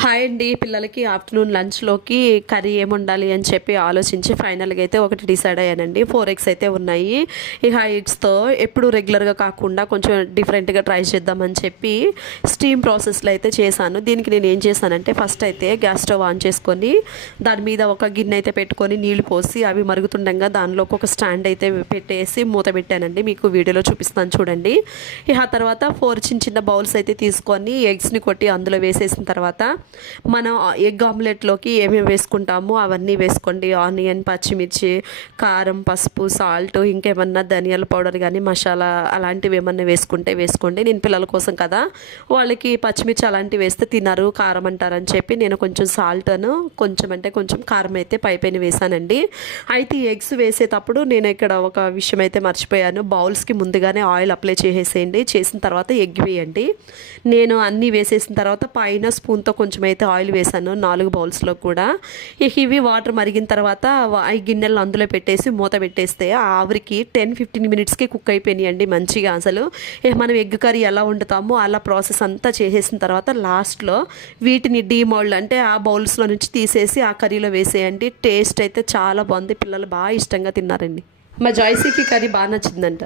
Hi అండి. పిల్లలకి afternoon లంచ్లోకి curry ఏముండాలి అని చెప్పి ఆలోచించి ఫైనల్గా అయితే ఒకటి డిసైడ్ అయ్యానండి. 4 ఎగ్స్ అయితే ఉన్నాయి. ఇక ఎగ్స్తో ఎప్పుడు రెగ్యులర్గా కాకుండా కొంచెం డిఫరెంట్గా ట్రై చేద్దామని చెప్పి స్టీమ్ ప్రాసెస్లో అయితే చేశాను. దీనికి నేను ఏం చేశానంటే ఫస్ట్ అయితే గ్యాస్ స్టవ్ ఆన్ చేసుకొని దాని మీద ఒక గిన్నె అయితే పెట్టుకొని నీళ్లు పోసి అవి మరుగుతుండగా దానిలోకి ఒక స్టాండ్ అయితే పెట్టేసి మూత పెట్టానండి. మీకు వీడియోలో చూపిస్తాను చూడండి. ఇక ఆ తర్వాత 4 చిన్న చిన్న బౌల్స్ అయితే తీసుకొని ఎగ్స్ని కొట్టి అందులో వేసేసిన తర్వాత మనం ఎగ్ ఆమ్లెట్లోకి ఏమేమి వేసుకుంటామో అవన్నీ వేసుకోండి. ఆనియన్, పచ్చిమిర్చి, కారం, పసుపు, సాల్ట్, ఇంకేమన్నా ధనియాల పౌడర్ కానీ మసాలా అలాంటివి ఏమన్నా వేసుకుంటే వేసుకోండి. నేను పిల్లల కోసం కదా, వాళ్ళకి పచ్చిమిర్చి అలాంటివి వేస్తే తినరు, కారం అంటారని చెప్పి నేను కొంచెం సాల్ట్ను కొంచెం కారం అయితే పైపైన వేసానండి. అయితే ఈ ఎగ్స్ వేసేటప్పుడు నేను ఇక్కడ ఒక విషయం అయితే మర్చిపోయాను. బౌల్స్కి ముందుగానే ఆయిల్ అప్లై చేసేసేయండి. చేసిన తర్వాత ఎగ్ వేయండి. నేను అన్నీ వేసేసిన తర్వాత పైన స్పూన్తో కొంచెం అయితే ఆయిల్ వేసాను 4 బౌల్స్లో కూడా. ఇవి వాటర్ మరిగిన తర్వాత ఈ గిన్నెలు అందులో పెట్టేసి మూత పెట్టేస్తే ఆవిరికి 10-15 మినిట్స్కి కుక్ అయిపోయినాయండి మంచిగా. అసలు మనం ఎగ్ కర్రీ ఎలా వండుతామో అలా ప్రాసెస్ అంతా చేసేసిన తర్వాత లాస్ట్లో వీటిని డీమోల్డ్ అంటే ఆ బౌల్స్లో నుంచి తీసేసి ఆ కర్రీలో వేసేయండి. టేస్ట్ అయితే చాలా బాగుంది. పిల్లలు బాగా ఇష్టంగా తిన్నారండి. మా జాయ్సీకి కర్రీ బాగా నచ్చిందంట.